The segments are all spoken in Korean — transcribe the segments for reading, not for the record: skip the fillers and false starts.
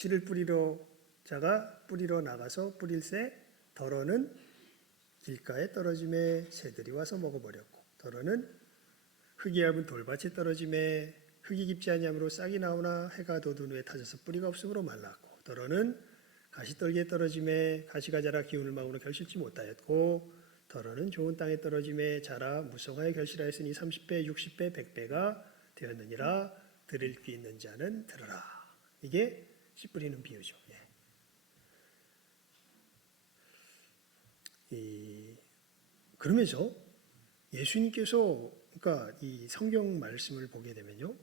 씨를 뿌리러 자가 뿌리러 나가서 뿌릴새 덜어는 길가에 떨어짐에 새들이 와서 먹어버렸고, 덜어는 흙이 얇은 돌밭에 떨어짐에 흙이 깊지 아니하므로 싹이 나오나 해가 돋은 후에 타져서 뿌리가 없으므로 말랐고, 덜어는 가시떨기에 떨어짐에 가시가 자라 기운을 막으로 결실치 못하였고, 덜어는 좋은 땅에 떨어짐에 자라 무성하여 결실하였으니 30배, 60배, 100배가 되었느니라. 들을 귀 있는 자는 들으라. 이게 씨 뿌리는 비유죠. 그러면서 예수님께서 그러니까 이 성경 말씀을 보게 되면요,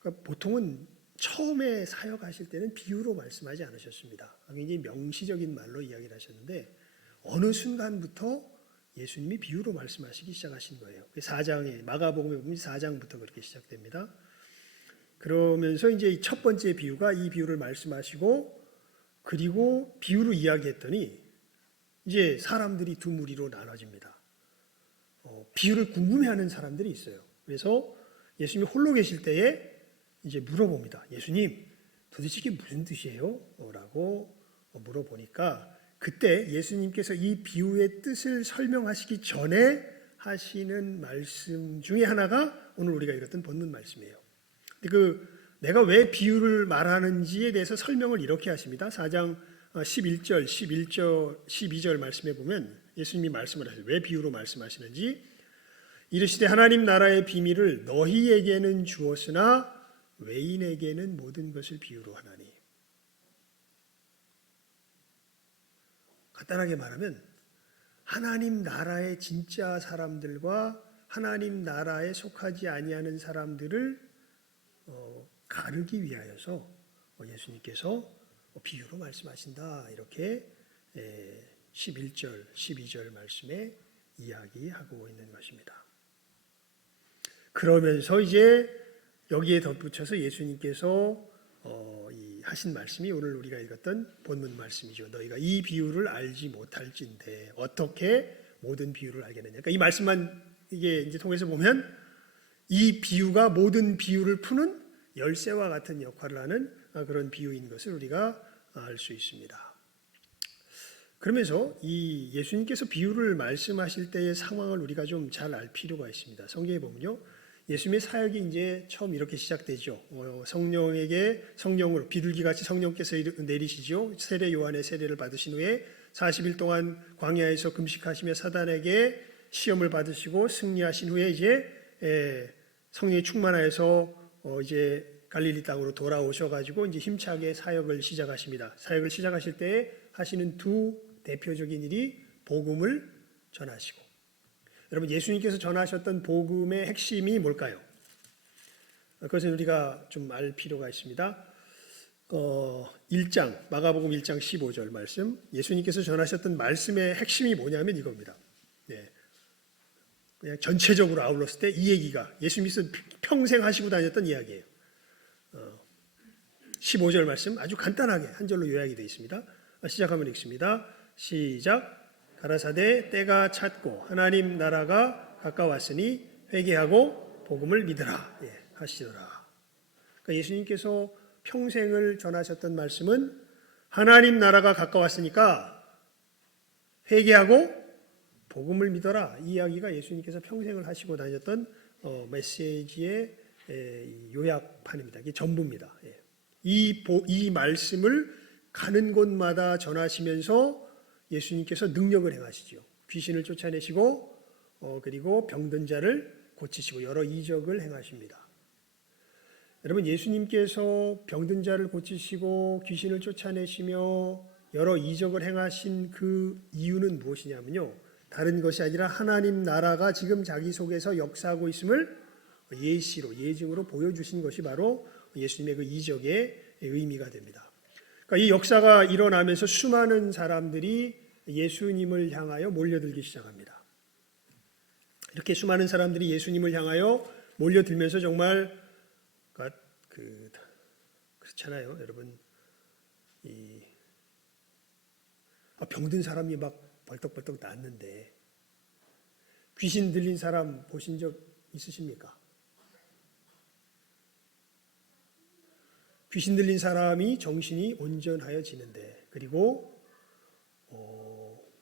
그러니까 보통은 처음에 사역하실 때는 비유로 말씀하지 않으셨습니다. 굉장히 명시적인 말로 이야기를 하셨는데 어느 순간부터 예수님이 비유로 말씀하시기 시작하신 거예요. 4장에 마가복음에 보면 4장부터 그렇게 시작됩니다. 그러면서 이제 첫 번째 비유가 이 비유를 말씀하시고, 그리고 비유로 이야기했더니 이제 사람들이 두 무리로 나눠집니다. 비유를 궁금해하는 사람들이 있어요. 그래서 예수님이 홀로 계실 때에 이제 물어봅니다. 예수님, 도대체 이게 무슨 뜻이에요? 라고 물어보니까 그때 예수님께서 이 비유의 뜻을 설명하시기 전에 하시는 말씀 중에 하나가 오늘 우리가 읽었던 본문 말씀이에요. 내가 왜 비유를 말하는지에 대해서 설명을 이렇게 하십니다. 4장 11절, 12절 말씀에 보면 예수님이 말씀을 하세요. 왜 비유로 말씀하시는지. 이르시되 하나님 나라의 비밀을 너희에게는 주었으나 외인에게는 모든 것을 비유로 하나니. 간단하게 말하면 하나님 나라의 진짜 사람들과 하나님 나라에 속하지 아니하는 사람들을 가르기 위하여서 예수님께서 비유로 말씀하신다. 이렇게 11절, 12절 말씀에 이야기하고 있는 것입니다. 그러면서 이제 여기에 덧붙여서 예수님께서 하신 말씀이 오늘 우리가 읽었던 본문 말씀이죠. 너희가 이 비유를 알지 못할진대 어떻게 모든 비유를 알겠느냐. 그러니까 이 말씀만 이게 이제 통해서 보면 이 비유가 모든 비유를 푸는 열쇠와 같은 역할을 하는 그런 비유인 것을 우리가 알 수 있습니다. 그러면서 이 예수님께서 비유를 말씀하실 때의 상황을 우리가 좀 잘 알 필요가 있습니다. 성경에 보면요, 예수님의 사역이 이제 처음 이렇게 시작되죠. 성령으로 비둘기같이 성령께서 내리시죠. 세례 요한의 세례를 받으신 후에 40일 동안 광야에서 금식하시며 사단에게 시험을 받으시고 승리하신 후에 이제 성령이 충만하여서 이제 갈릴리 땅으로 돌아오셔가지고 이제 힘차게 사역을 시작하십니다. 사역을 시작하실 때 하시는 두 대표적인 일이 복음을 전하시고, 여러분 예수님께서 전하셨던 복음의 핵심이 뭘까요? 그것은 우리가 좀 알 필요가 있습니다. 1장 마가복음 1장 15절 말씀, 예수님께서 전하셨던 말씀의 핵심이 뭐냐면 이겁니다. 그냥 전체적으로 아울렀을 때 이 얘기가 예수님께서 평생 하시고 다녔던 이야기예요. 15절 말씀 아주 간단하게 한 절로 요약이 되어 있습니다. 시작하면 읽습니다. 시작. 가라사대 때가 찼고 하나님 나라가 가까웠으니 회개하고 복음을 믿으라 하시더라. 그러니까 예수님께서 평생을 전하셨던 말씀은 하나님 나라가 가까웠으니까 회개하고 복음을 믿어라. 이 이야기가 예수님께서 평생을 하시고 다녔던 메시지의 요약판입니다. 이게 전부입니다. 이 말씀을 가는 곳마다 전하시면서 예수님께서 능력을 행하시죠. 귀신을 쫓아내시고 그리고 병든 자를 고치시고 여러 이적을 행하십니다. 여러분 예수님께서 병든 자를 고치시고 귀신을 쫓아내시며 여러 이적을 행하신 그 이유는 무엇이냐면요, 다른 것이 아니라 하나님 나라가 지금 자기 속에서 역사하고 있음을 예시로 예증으로 보여주신 것이 바로 예수님의 그 이적의 의미가 됩니다. 그러니까 이 역사가 일어나면서 수많은 사람들이 예수님을 향하여 몰려들기 시작합니다. 이렇게 수많은 사람들이 예수님을 향하여 몰려들면서 정말 그렇잖아요, 여러분. 병든 사람이 막 벌떡벌떡 낫는데 귀신 들린 사람 보신 적 있으십니까? 귀신 들린 사람이 정신이 온전하여지는데, 그리고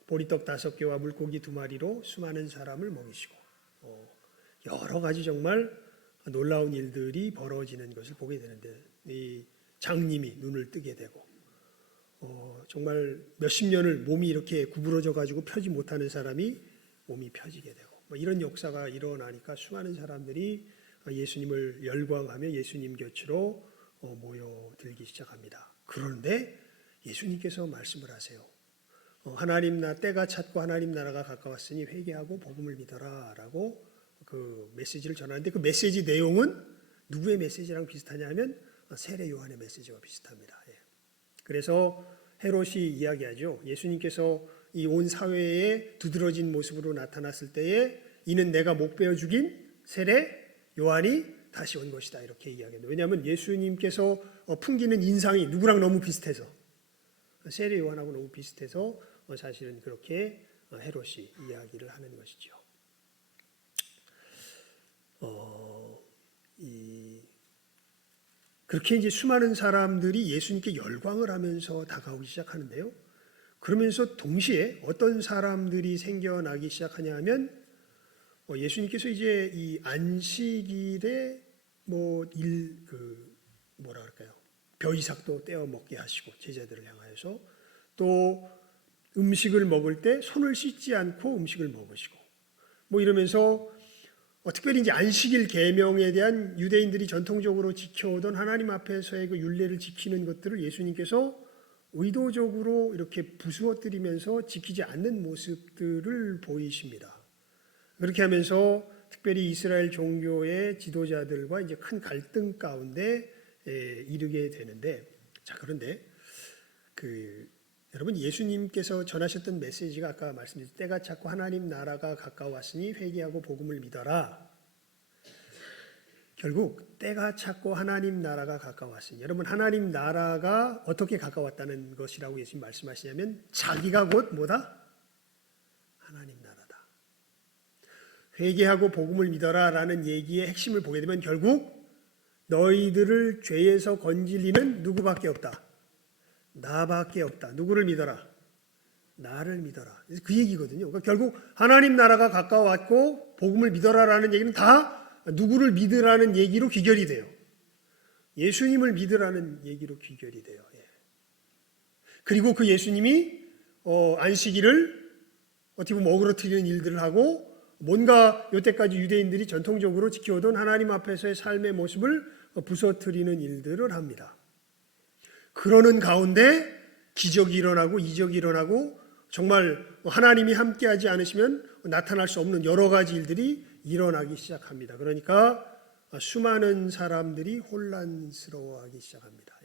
보리떡 5개와 물고기 2마리로 수많은 사람을 먹이시고, 여러 가지 정말 놀라운 일들이 벌어지는 것을 보게 되는데, 이 장님이 눈을 뜨게 되고, 정말 몇십 년을 몸이 이렇게 구부러져 가지고 펴지 못하는 사람이 몸이 펴지게 되고, 이런 역사가 일어나니까 수많은 사람들이 예수님을 열광하며 예수님 곁으로 모여들기 시작합니다. 그런데 예수님께서 말씀을 하세요. 하나님 때가 찼고 하나님 나라가 가까웠으니 회개하고 복음을 믿어라 라고 그 메시지를 전하는데, 그 메시지 내용은 누구의 메시지랑 비슷하냐 하면 세례 요한의 메시지와 비슷합니다. 그래서 헤롯이 이야기하죠. 예수님께서 이 온 사회에 두드러진 모습으로 나타났을 때에 이는 내가 목 베어 죽인 세례 요한이 다시 온 것이다, 이렇게 이야기합니다. 왜냐하면 예수님께서 풍기는 인상이 누구랑 너무 비슷해서, 세례 요한하고 너무 비슷해서 사실은 그렇게 헤롯이 이야기를 하는 것이죠. 그렇게 이제 수많은 사람들이 예수님께 열광을 하면서 다가오기 시작하는데요. 그러면서 동시에 어떤 사람들이 생겨나기 시작하냐 하면, 예수님께서 이제 이 안식일에 뭐라 그럴까요? 벼이삭도 떼어 먹게 하시고 제자들을 향하여서, 또 음식을 먹을 때 손을 씻지 않고 음식을 먹으시고, 이러면서 특별히 이제 안식일 계명에 대한 유대인들이 전통적으로 지켜오던 하나님 앞에서의 그 율례를 지키는 것들을 예수님께서 의도적으로 이렇게 부수어뜨리면서 지키지 않는 모습들을 보이십니다. 그렇게 하면서 특별히 이스라엘 종교의 지도자들과 이제 큰 갈등 가운데 이르게 되는데, 자, 그런데 여러분, 예수님께서 전하셨던 메시지가 아까 말씀드린 때가 찼고 하나님 나라가 가까웠으니 회개하고 복음을 믿어라. 결국 때가 찼고 하나님 나라가 가까웠으니, 여러분, 하나님 나라가 어떻게 가까웠다는 것이라고 예수님 말씀하시냐면, 자기가 곧 뭐다? 하나님 나라다. 회개하고 복음을 믿어라 라는 얘기의 핵심을 보게 되면 결국 너희들을 죄에서 건질 이는 누구밖에 없다? 나밖에 없다. 누구를 믿어라? 나를 믿어라. 그 얘기거든요. 그러니까 결국 하나님 나라가 가까웠고 복음을 믿어라라는 얘기는 다 누구를 믿으라는 얘기로 귀결이 돼요. 예수님을 믿으라는 얘기로 귀결이 돼요. 그리고 그 예수님이 안식일을 어떻게 보면 어그러뜨리는 일들을 하고, 뭔가 여태까지 유대인들이 전통적으로 지켜오던 하나님 앞에서의 삶의 모습을 부서뜨리는 일들을 합니다. 그러는 가운데 기적이 일어나고 이적이 일어나고, 정말 하나님이 함께하지 않으시면 나타날 수 없는 여러 가지 일들이 일어나기 시작합니다. 그러니까 수많은 사람들이 혼란스러워하기 시작합니다.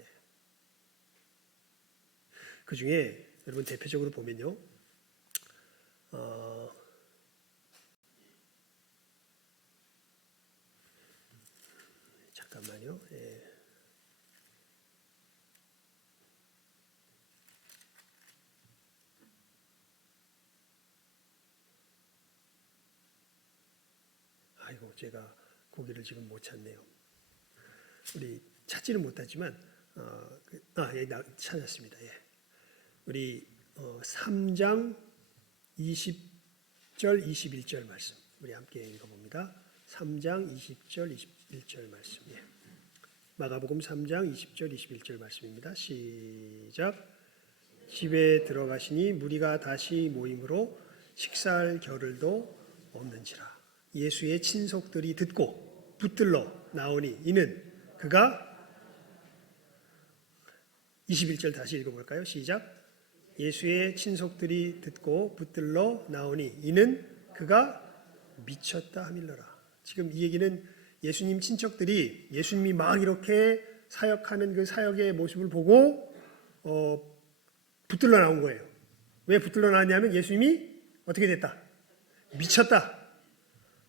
그 중에 여러분 대표적으로 보면요, 잠깐만요. 아이고, 제가 고기를 지금 못 찾네요. 우리 찾지는 못하지만 찾았습니다. 우리 3장 20절 21절 말씀 우리 함께 읽어봅니다. 3장 20절 21절 말씀. 마가복음 3장 20절 21절 말씀입니다. 시작. 집에 들어가시니 무리가 다시 모임으로 식사할 겨를도 없는지라. 예수의 친속들이 듣고 붙들러 나오니 이는 그가, 21절 다시 읽어볼까요? 시작. 예수의 친속들이 듣고 붙들러 나오니 이는 그가 미쳤다 하밀러라. 지금 이 얘기는 예수님 친척들이 예수님이 막 이렇게 사역하는 그 사역의 모습을 보고 붙들러 나온 거예요. 왜 붙들러 나왔냐면 예수님이 어떻게 됐다?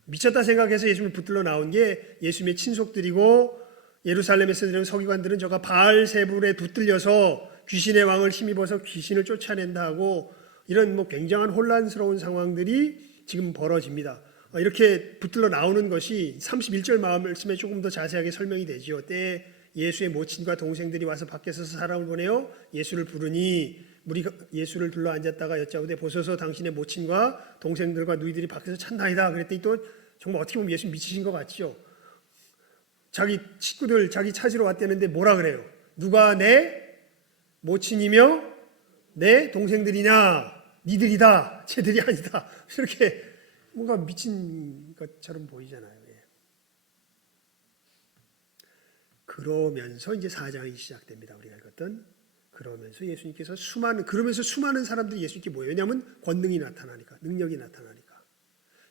미쳤다 생각해서 예수님을 붙들러 나온 게 예수님의 친속들이고, 예루살렘에서 있는 서기관들은 저가 바알세불에 붙들려서 귀신의 왕을 힘입어서 귀신을 쫓아낸다 하고, 이런 굉장한 혼란스러운 상황들이 지금 벌어집니다. 이렇게 붙들러 나오는 것이 31절 말씀에 조금 더 자세하게 설명이 되죠. 때에 예수의 모친과 동생들이 와서 밖에서 사람을 보내어 예수를 부르니 무리가 예수를 둘러 앉았다가 여짜오되 보소서 당신의 모친과 동생들과 누이들이 밖에서 찾나이다. 그랬더니 또 정말 어떻게 보면 예수 미치신 것 같죠. 자기 식구들 자기 찾으러 왔다는데 뭐라 그래요? 누가 내 모친이며 내 동생들이냐? 니들이다. 쟤들이 아니다. 이렇게 뭔가 미친 것처럼 보이잖아요. 그러면서 이제 4장이 시작됩니다. 우리가 읽었던 그러면서 예수님께서 그러면서 수많은 사람들이 예수님께 모여요. 왜냐하면 권능이 나타나니까, 능력이 나타나니까.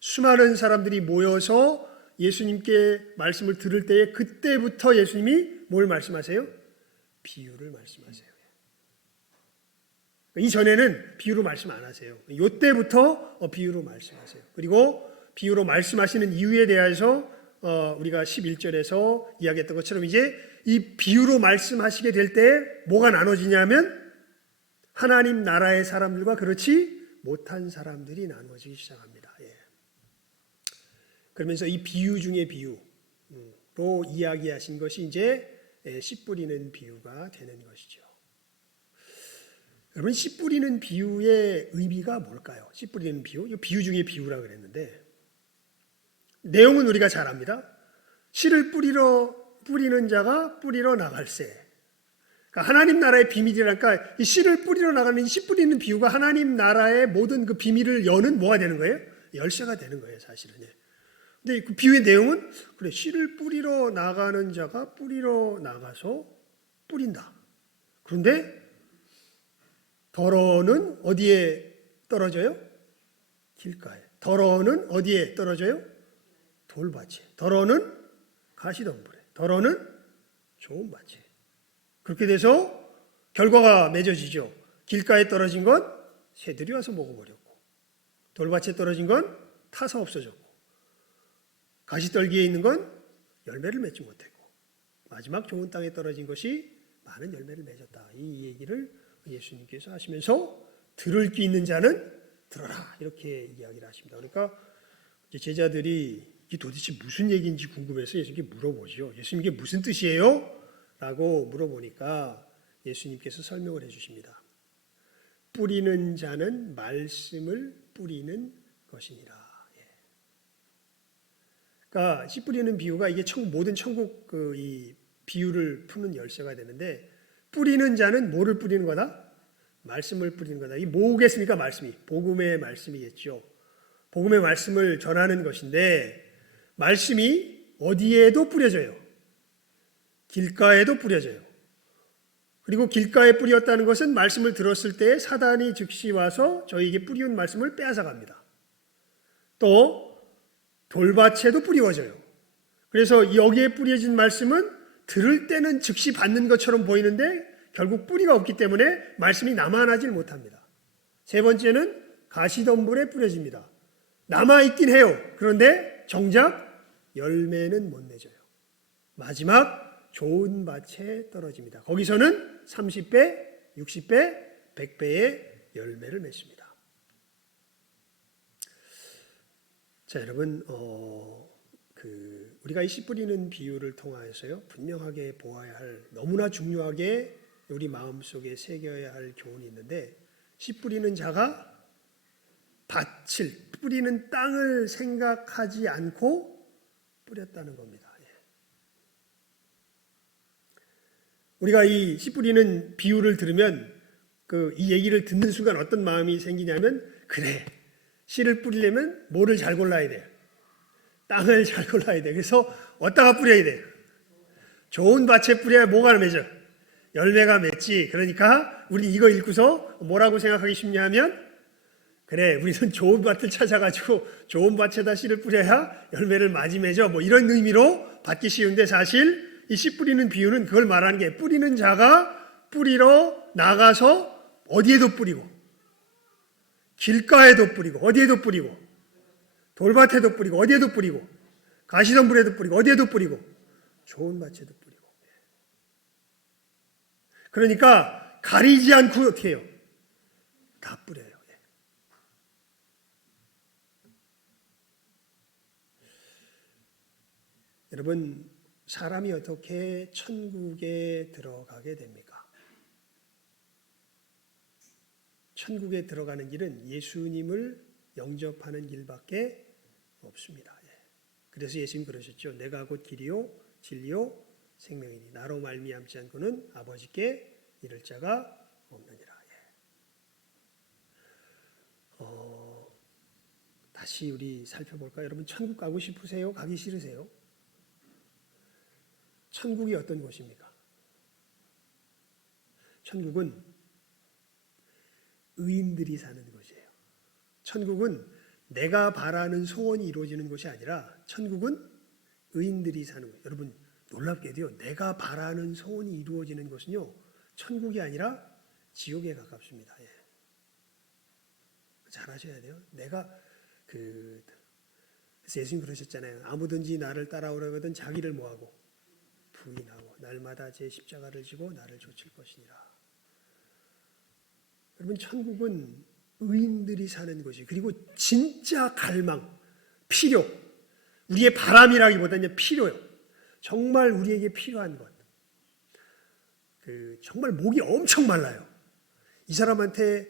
수많은 사람들이 모여서 예수님께 말씀을 들을 때에 그때부터 예수님이 뭘 말씀하세요? 비유를 말씀하세요. 이전에는 비유로 말씀 안 하세요. 이때부터 비유로 말씀하세요. 그리고 비유로 말씀하시는 이유에 대해서 우리가 11절에서 이야기했던 것처럼 이제 이 비유로 말씀하시게 될 때 뭐가 나눠지냐면 하나님 나라의 사람들과 그렇지 못한 사람들이 나눠지기 시작합니다. 그러면서 이 비유 중의 비유로 이야기하신 것이 이제 씨 뿌리는 비유가 되는 것이죠. 여러분, 씨 뿌리는 비유의 의미가 뭘까요? 씨 뿌리는 비유, 이 비유 중의 비유라 그랬는데 내용은 우리가 잘 압니다. 씨를 뿌리는 자가 뿌리러 나갈세. 그러니까 하나님 나라의 비밀이랄까, 이 씨를 뿌리러 나가는 씨 뿌리는 비유가 하나님 나라의 모든 그 비밀을 여는 뭐가 되는 거예요? 열쇠가 되는 거예요, 사실은. 근데 그 비유의 내용은 그래, 씨를 뿌리러 나가는 자가 뿌리러 나가서 뿌린다. 그런데 덜어는 어디에 떨어져요? 길가에. 덜어는 어디에 떨어져요? 돌밭에. 덜어는 가시덤불에. 덜어는 좋은 밭에. 그렇게 돼서 결과가 맺어지죠. 길가에 떨어진 건 새들이 와서 먹어버렸고, 돌밭에 떨어진 건 타서 없어졌고, 가시떨기에 있는 건 열매를 맺지 못했고, 마지막 좋은 땅에 떨어진 것이 많은 열매를 맺었다. 이 얘기를 예수님께서 하시면서 들을 귀 있는 자는 들어라, 이렇게 이야기를 하십니다. 그러니까 제자들이 이게 도대체 무슨 얘기인지 궁금해서 예수님께 물어보죠. 예수님, 이게 무슨 뜻이에요? 라고 물어보니까 예수님께서 설명을 해주십니다. 뿌리는 자는 말씀을 뿌리는 것이니라. 그러니까 씨 뿌리는 비유가 이게 모든 천국 이 비유를 푸는 열쇠가 되는데, 뿌리는 자는 뭐를 뿌리는 거다? 말씀을 뿌리는 거다. 이게 뭐겠습니까? 말씀이. 복음의 말씀이겠죠. 복음의 말씀을 전하는 것인데, 말씀이 어디에도 뿌려져요. 길가에도 뿌려져요. 그리고 길가에 뿌렸다는 것은 말씀을 들었을 때 사단이 즉시 와서 저희에게 뿌리운 말씀을 빼앗아 갑니다. 또 돌밭에도 뿌리워져요. 그래서 여기에 뿌려진 말씀은 들을 때는 즉시 받는 것처럼 보이는데 결국 뿌리가 없기 때문에 말씀이 남아나질 못합니다. 세 번째는 가시덤불에 뿌려집니다. 남아있긴 해요. 그런데 정작 열매는 못 맺어요. 마지막 좋은 밭에 떨어집니다. 거기서는 30배, 60배, 100배의 열매를 맺습니다. 자, 여러분, 우리가 이 씨 뿌리는 비유를 통하여서요, 분명하게 보아야 할, 너무나 중요하게 우리 마음속에 새겨야 할 교훈이 있는데, 씨 뿌리는 자가 뿌리는 땅을 생각하지 않고 뿌렸다는 겁니다. 우리가 이 씨 뿌리는 비유를 들으면 이 얘기를 듣는 순간 어떤 마음이 생기냐면, 그래, 씨를 뿌리려면 뭐를 잘 골라야 돼요? 땅을 잘 골라야 돼. 그래서 어디다가 뿌려야 돼요? 좋은 밭에 뿌려야 뭐가 맺어? 열매가 맺지. 그러니까 우리 이거 읽고서 뭐라고 생각하기 쉽냐 하면, 그래, 우리는 좋은 밭을 찾아가지고 좋은 밭에다 씨를 뿌려야 열매를 많이 맺어. 뭐 이런 의미로 받기 쉬운데, 사실 이 씨 뿌리는 비유는 그걸 말하는 게, 뿌리는 자가 뿌리러 나가서 어디에도 뿌리고, 길가에도 뿌리고, 어디에도 뿌리고, 돌밭에도 뿌리고, 어디에도 뿌리고, 가시덤불에도 뿌리고, 어디에도 뿌리고, 좋은 밭에도 뿌리고. 그러니까 가리지 않고 어떻게 해요? 다 뿌려요. 여러분, 사람이 어떻게 천국에 들어가게 됩니까? 천국에 들어가는 길은 예수님을 영접하는 길밖에 없습니다. 그래서 예수님 그러셨죠. 내가 곧 길이요 진리요 생명이니 나로 말미암지 않고는 아버지께 이를 자가 없느니라. 다시 우리 살펴볼까요? 여러분 천국 가고 싶으세요? 가기 싫으세요? 천국이 어떤 곳입니까? 천국은 의인들이 사는 곳이에요. 천국은 내가 바라는 소원이 이루어지는 곳이 아니라 천국은 의인들이 사는 곳. 여러분 놀랍게도요. 내가 바라는 소원이 이루어지는 곳은요. 천국이 아니라 지옥에 가깝습니다. 잘 아셔야 돼요. 그래서 예수님 그러셨잖아요. 아무든지 나를 따라오려거든 자기를 뭐하고 부인하고 날마다 제 십자가를 지고 나를 좇을 것이니라. 여러분 천국은 의인들이 사는 곳이 그리고 진짜 갈망, 필요, 우리의 바람이라기보다는 필요요. 정말 우리에게 필요한 것. 정말 목이 엄청 말라요. 이 사람한테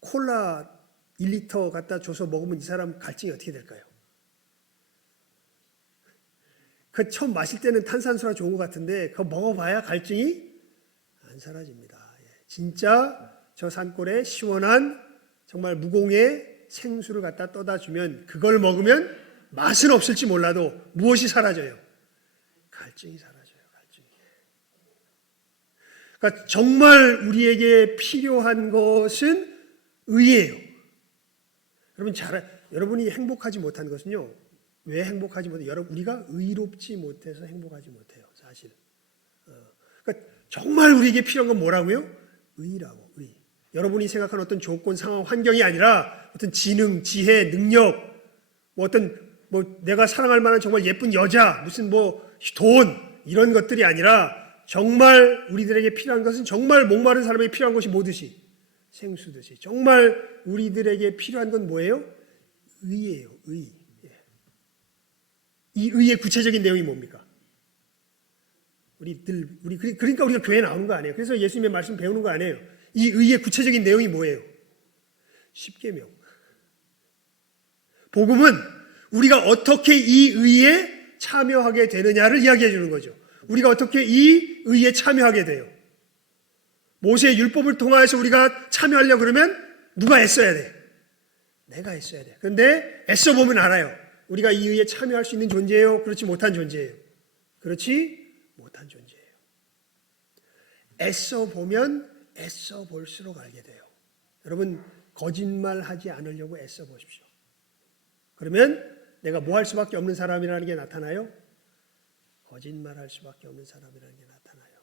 콜라 1리터 갖다 줘서 먹으면 이 사람 갈증이 어떻게 될까요? 그 처음 마실 때는 탄산수라 좋은 것 같은데 그거 먹어봐야 갈증이 안 사라집니다. 진짜 저 산골에 시원한 정말 무공의 생수를 갖다 떠다 주면 그걸 먹으면 맛은 없을지 몰라도 무엇이 사라져요? 갈증이 사라져요. 갈증이. 그러니까 정말 우리에게 필요한 것은 의예요. 여러분이 행복하지 못한 것은요. 왜 행복하지 못해요? 우리가 의롭지 못해서 행복하지 못해요. 사실. 그러니까 정말 우리에게 필요한 건 뭐라고요? 의라고. 의. 여러분이 생각하는 어떤 조건, 상황, 환경이 아니라 어떤 지능, 지혜, 능력, 내가 사랑할 만한 정말 예쁜 여자, 무슨 돈 이런 것들이 아니라 정말 우리들에게 필요한 것은 정말 목마른 사람에게 필요한 것이 뭐듯이 생수듯이 정말 우리들에게 필요한 건 뭐예요? 의예요. 의. 이 의의 구체적인 내용이 뭡니까? 그러니까 우리가 교회에 나오는 거 아니에요. 그래서 예수님의 말씀 배우는 거 아니에요. 이 의의 구체적인 내용이 뭐예요? 십계명. 복음은 우리가 어떻게 이 의에 참여하게 되느냐를 이야기해 주는 거죠. 우리가 어떻게 이 의에 참여하게 돼요? 모세의 율법을 통하여서 우리가 참여하려고 그러면 누가 애써야 돼? 내가 애써야 돼. 그런데 애써 보면 알아요. 우리가 이 의에 참여할 수 있는 존재예요? 그렇지 못한 존재예요? 그렇지 못한 존재예요. 애써 보면 애써 볼수록 알게 돼요. 여러분 거짓말하지 않으려고 애써 보십시오. 그러면 내가 뭐 할 수밖에 없는 사람이라는 게 나타나요? 거짓말할 수밖에 없는 사람이라는 게 나타나요.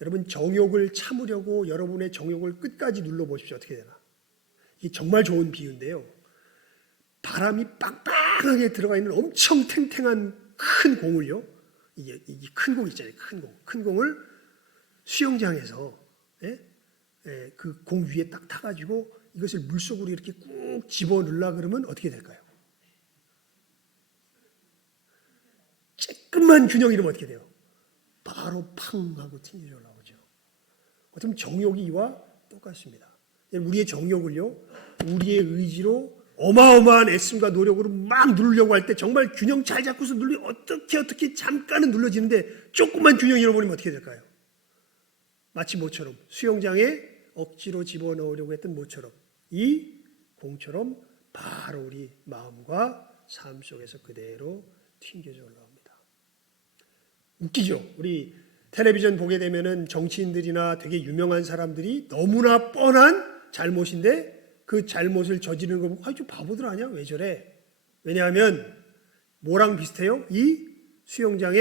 여러분 정욕을 참으려고 여러분의 정욕을 끝까지 눌러보십시오. 어떻게 되나? 이게 정말 좋은 비유인데요. 바람이 빵빵하게 들어가 있는 엄청 탱탱한 큰 공을요. 이게 큰 공 있잖아요. 큰 공을 수영장에서 그 공 위에 딱 타가지고 이것을 물속으로 이렇게 꾹 집어넣으려 그러면 어떻게 될까요? 조금만 균형 잃으면 어떻게 돼요? 바로 팡 하고 튕겨져 올라오죠. 어쩌면 정욕이 이와 똑같습니다. 우리의 정욕을요, 우리의 의지로 어마어마한 애씀과 노력으로 막 누르려고 할 때 정말 균형 잘 잡고서 어떻게 잠깐은 눌러지는데 조금만 균형 잃어버리면 어떻게 될까요? 마치 모처럼 수영장에 억지로 집어넣으려고 했던 모처럼 이 공처럼 바로 우리 마음과 삶 속에서 그대로 튕겨져 올라옵니다. 웃기죠? 우리 텔레비전 보게 되면은 정치인들이나 되게 유명한 사람들이 너무나 뻔한 잘못인데 그 잘못을 저지르는 거 보고 좀 바보들 아니야? 왜 저래? 왜냐하면 뭐랑 비슷해요? 이 수영장에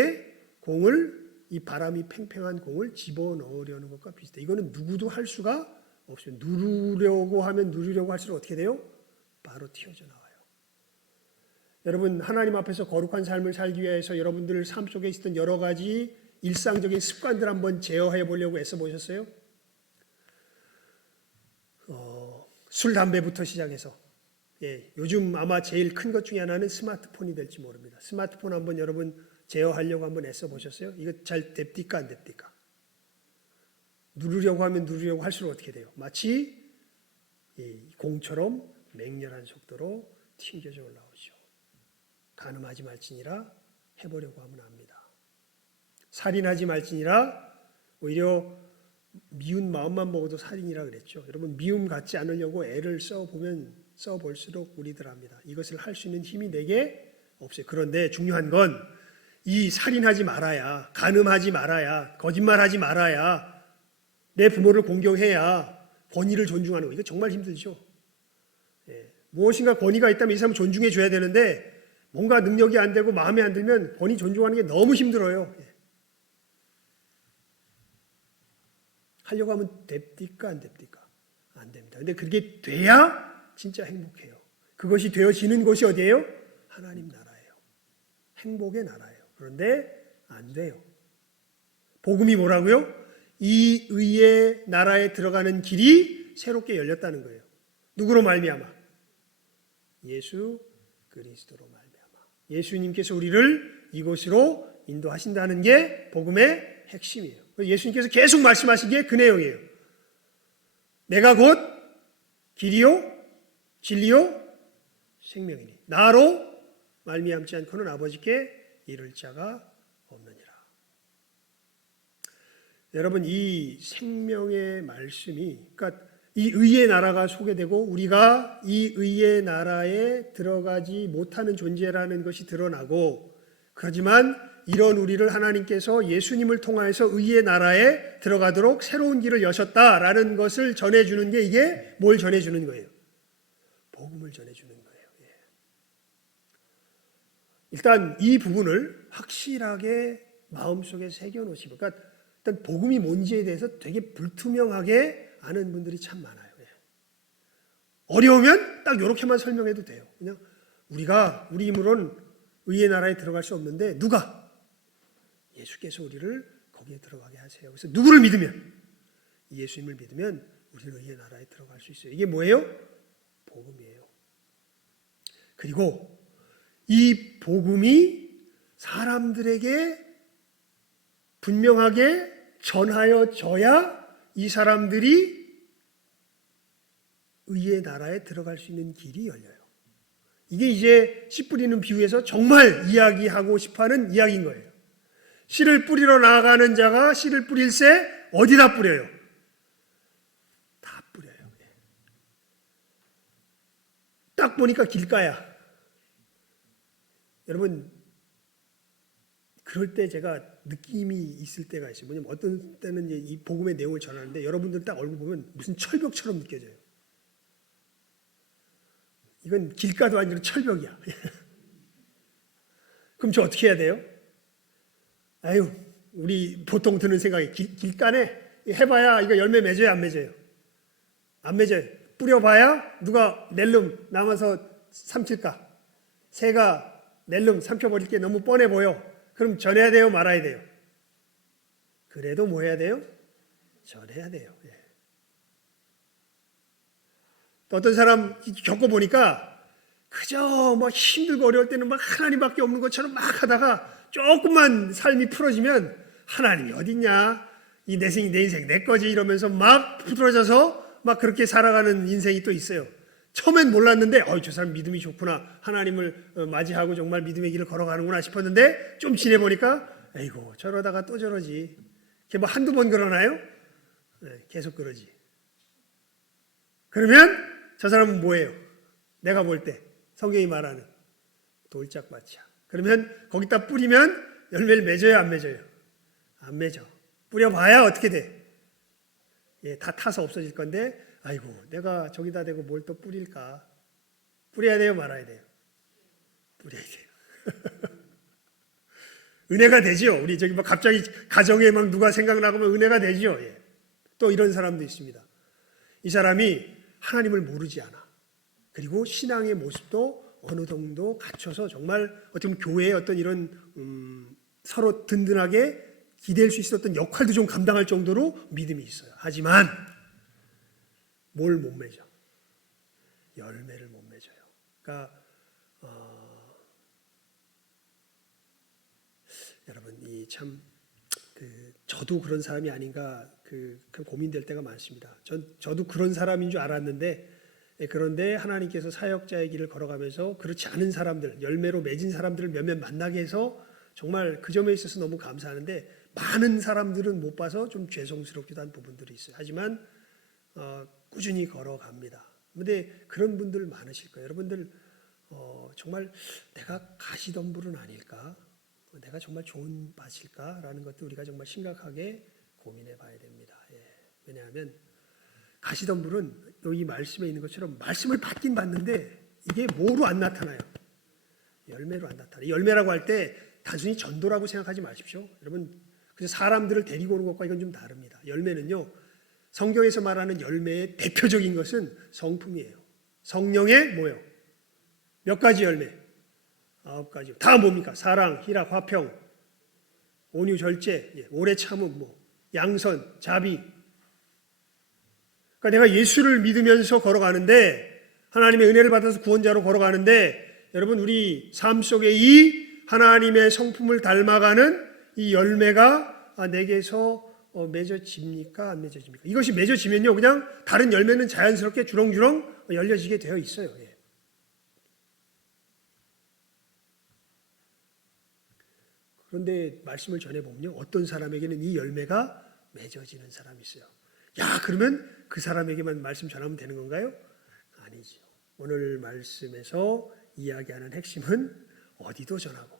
공을 이 바람이 팽팽한 공을 집어넣으려는 것과 비슷해. 이거는 누구도 할 수가 없어요. 누르려고 할수록 어떻게 돼요? 바로 튀어져 나와요. 여러분 하나님 앞에서 거룩한 삶을 살기 위해서 여러분들 삶 속에 있었던 여러 가지 일상적인 습관들 한번 제어해 보려고 애써 보셨어요? 술, 담배부터 시작해서 요즘 아마 제일 큰 것 중에 하나는 스마트폰이 될지 모릅니다. 스마트폰 한번 여러분 제어하려고 한번 애써 보셨어요? 이거 잘 됩니까 안 됩니까? 누르려고 하면 누르려고 할수록 어떻게 돼요? 마치 공처럼 맹렬한 속도로 튕겨져 올라오죠. 간음하지 말지니라 해보려고 하면 압니다. 살인하지 말지니라 오히려 미운 마음만 먹어도 살인이라 그랬죠. 여러분 미움 갖지 않으려고 애를 써볼수록 우리들 합니다. 이것을 할 수 있는 힘이 내게 없어요. 그런데 중요한 건 이 살인하지 말아야, 간음하지 말아야, 거짓말하지 말아야, 내 부모를 공경해야 권위를 존중하는 거. 이거 정말 힘들죠. 무엇인가 권위가 있다면 이 사람을 존중해 줘야 되는데 뭔가 능력이 안 되고 마음에 안 들면 권위 존중하는 게 너무 힘들어요. 하려고 하면 됩니까 안 됩니까? 안 됩니다. 근데 그게 돼야 진짜 행복해요. 그것이 되어지는 곳이 어디예요? 하나님 나라예요. 행복의 나라예요. 그런데 안 돼요. 복음이 뭐라고요? 이 의의 나라에 들어가는 길이 새롭게 열렸다는 거예요. 누구로 말미암아? 예수 그리스도로 말미암아. 예수님께서 우리를 이곳으로 인도하신다는 게 복음의 핵심이에요. 예수님께서 계속 말씀하신 게 그 내용이에요. 내가 곧 길이요 진리요 생명이니 나로 말미암지 않고는 아버지께 이를 자가 없느니라. 여러분 이 생명의 말씀이 그러니까 이 의의 나라가 소개되고 우리가 이 의의 나라에 들어가지 못하는 존재라는 것이 드러나고 그렇지만 이런 우리를 하나님께서 예수님을 통하여서 의의 나라에 들어가도록 새로운 길을 여셨다라는 것을 전해주는 게 이게 뭘 전해주는 거예요? 복음을 전해주는 거예요. 일단 이 부분을 확실하게 마음속에 새겨놓으시고 그러니까 일단 복음이 뭔지에 대해서 되게 불투명하게 아는 분들이 참 많아요. 어려우면 딱 이렇게만 설명해도 돼요. 그냥 우리 힘으로는 의의 나라에 들어갈 수 없는데 누가? 예수께서 우리를 거기에 들어가게 하세요. 그래서 누구를 믿으면? 예수님을 믿으면 우리는 의의 나라에 들어갈 수 있어요. 이게 뭐예요? 복음이에요. 그리고 이 복음이 사람들에게 분명하게 전하여져야 이 사람들이 의의 나라에 들어갈 수 있는 길이 열려요. 이게 이제 씨 뿌리는 비유에서 정말 이야기하고 싶어하는 이야기인 거예요. 씨를 뿌리러 나아가는 자가 씨를 뿌릴새 어디다 뿌려요? 다 뿌려요. 딱 보니까 길가야. 여러분 그럴 때 제가 느낌이 있을 때가 있어요. 뭐냐면 어떤 때는 이 복음의 내용을 전하는데 여러분들 딱 얼굴 보면 무슨 철벽처럼 느껴져요. 이건 길가도 아니라 철벽이야. 그럼 저 어떻게 해야 돼요? 아유, 우리 보통 드는 생각이 길가네 해봐야 이거 열매 맺어요, 안 맺어요? 안 맺어요. 뿌려봐야 누가 낼름 남아서 삼킬까? 새가 낼름 삼켜버릴 게 너무 뻔해 보여. 그럼 전해야 돼요, 말아야 돼요? 그래도 뭐 해야 돼요? 전해야 돼요. 또 어떤 사람 겪어보니까 그저 막 힘들고 어려울 때는 막 하나님밖에 없는 것처럼 막 하다가 조금만 삶이 풀어지면 하나님이 어딨냐? 내 인생 내 거지 이러면서 막 부드러져서 막 그렇게 살아가는 인생이 또 있어요. 처음엔 몰랐는데 저 사람 믿음이 좋구나. 하나님을 맞이하고 정말 믿음의 길을 걸어가는구나 싶었는데 좀 지내보니까 아이고 저러다가 또 저러지. 이게 뭐 한두 번 그러나요? 네, 계속 그러지. 그러면 저 사람은 뭐예요? 내가 볼 때 성경이 말하는 돌짝밭이야. 그러면 거기다 뿌리면 열매를 맺어요, 안 맺어요? 안 맺어. 뿌려봐야 어떻게 돼? 다 타서 없어질 건데 아이고 내가 저기다 대고 뭘 또 뿌릴까? 뿌려야 돼요, 말아야 돼요? 뿌려야 돼요. 은혜가 되지요. 우리 저기 막 갑자기 가정에 막 누가 생각나면 은혜가 되지요. 또 이런 사람도 있습니다. 이 사람이 하나님을 모르지 않아. 그리고 신앙의 모습도 어느 정도 갖춰서 정말 어떻게 보면 교회의 어떤 이런 서로 든든하게 기댈 수 있었던 역할도 좀 감당할 정도로 믿음이 있어요. 하지만 뭘 못 맺어? 열매를 못 맺어요. 그러니까 여러분 이 참 저도 그런 사람이 아닌가 고민될 때가 많습니다. 저도 그런 사람인 줄 알았는데 그런데 하나님께서 사역자의 길을 걸어가면서 그렇지 않은 사람들, 열매로 맺은 사람들을 몇몇 만나게 해서 정말 그 점에 있어서 너무 감사하는데 많은 사람들은 못 봐서 좀 죄송스럽기도 한 부분들이 있어요. 하지만 꾸준히 걸어갑니다. 그런데 그런 분들 많으실 거예요. 여러분들 정말 내가 가시덤불은 아닐까? 내가 정말 좋은 밭일까라는 것도 우리가 정말 심각하게 고민해 봐야 됩니다. 왜냐하면 가시덤불은 여기 말씀에 있는 것처럼 말씀을 받긴 받는데 이게 뭐로 안 나타나요? 열매로 안 나타나요. 열매라고 할 때 단순히 전도라고 생각하지 마십시오. 여러분 그래서 사람들을 데리고 오는 것과 이건 좀 다릅니다. 열매는요. 성경에서 말하는 열매의 대표적인 것은 성품이에요. 성령의 뭐요? 몇 가지 열매? 9가지. 다 뭡니까? 사랑, 희락, 화평, 온유, 절제, 오래 참음, 양선, 자비. 그러니까 내가 예수를 믿으면서 걸어가는데 하나님의 은혜를 받아서 구원자로 걸어가는데 여러분 우리 삶 속에 이 하나님의 성품을 닮아가는 이 열매가 내게서 맺어집니까? 안 맺어집니까? 이것이 맺어지면요 그냥 다른 열매는 자연스럽게 주렁주렁 열려지게 되어 있어요. 그런데 말씀을 전해보면요 어떤 사람에게는 이 열매가 맺어지는 사람이 있어요. 야 그러면 그 사람에게만 말씀 전하면 되는 건가요? 아니죠. 오늘 말씀에서 이야기하는 핵심은 어디도 전하고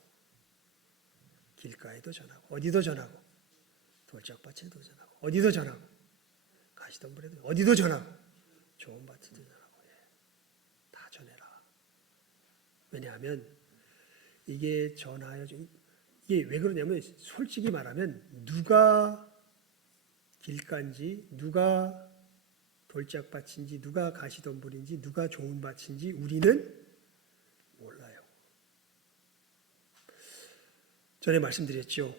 길가에도 전하고 어디도 전하고 돌짝밭에도 전하고 어디도 전하고 가시덤불에도 어디도 전하고 좋은 밭에도 전하고 다 전해라. 왜냐하면 이게 전하여 이게 왜 그러냐면 솔직히 말하면 누가 길가인지 누가 돌짝밭인지 누가 가시덤불인지 누가 좋은 밭인지 우리는 몰라요. 전에 말씀드렸죠.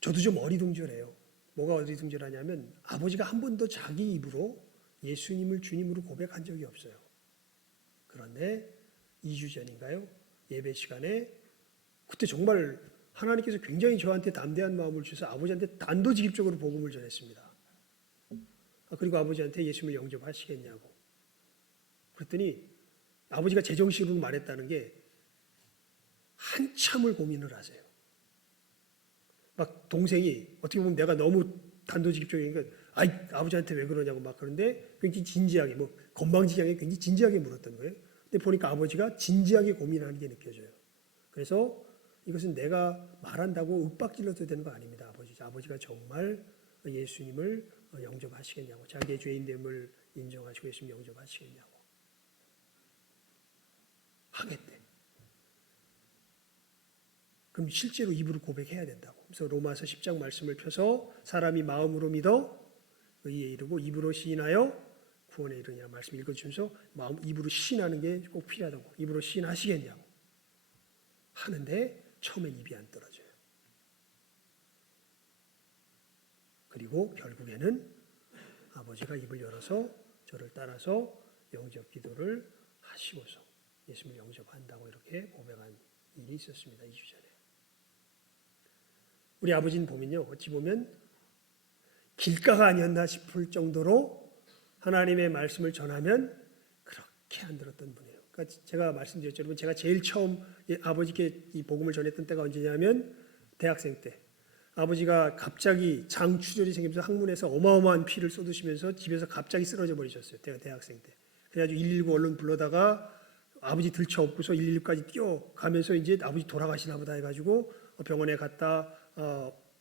저도 좀 어리둥절해요. 뭐가 어리둥절하냐면 아버지가 한 번도 자기 입으로 예수님을 주님으로 고백한 적이 없어요. 그런데 2주 전인가요? 예배 시간에 그때 정말 하나님께서 굉장히 저한테 담대한 마음을 주셔서 아버지한테 단도직입적으로 복음을 전했습니다. 그리고 아버지한테 예수님을 영접하시겠냐고. 그랬더니 아버지가 제정식으로 말했다는 게 한참을 고민을 하세요. 막 동생이 어떻게 보면 내가 너무 단도직입적이니까 아버지한테 왜 그러냐고 막 그런데 굉장히 진지하게 건방지게 아니라 굉장히 진지하게 물었던 거예요. 근데 보니까 아버지가 진지하게 고민하는 게 느껴져요. 그래서 이것은 내가 말한다고 윽박질러도 되는 거 아닙니다. 아버지가 정말 예수님을 영접하시겠냐고. 자기의 죄인됨을 인정하시고 예수님 영접하시겠냐고. 하겠대. 그럼 실제로 입으로 고백해야 된다고. 그래서 로마서 10장 말씀을 펴서 사람이 마음으로 믿어 의에 이르고 입으로 시인하여 구원에 이르냐 말씀 읽어주면서 입으로 시인하는 게 꼭 필요하다고. 입으로 시인하시겠냐고. 하는데 처음엔 입이 안 떨어져요. 그리고 결국에는 아버지가 입을 열어서 저를 따라서 영접 기도를 하시고서 예수님을 영접한다고 이렇게 고백한 일이 있었습니다. 2주 전에. 우리 아버지는 보면요. 어찌 보면 길가가 아니었나 싶을 정도로 하나님의 말씀을 전하면 그렇게 안 들었던 분이에요. 그러니까 제가 말씀드렸죠. 여러분 제가 제일 처음 아버지께 이 복음을 전했던 때가 언제냐면 대학생 때. 아버지가 갑자기 장출혈이 생기면서 항문에서 어마어마한 피를 쏟으시면서 집에서 갑자기 쓰러져 버리셨어요. 대학생 때. 그래가지고 119 얼른 불러다가 아버지 들쳐 업고서 119까지 뛰어가면서 이제 아버지 돌아가시나 보다 해가지고 병원에 갔다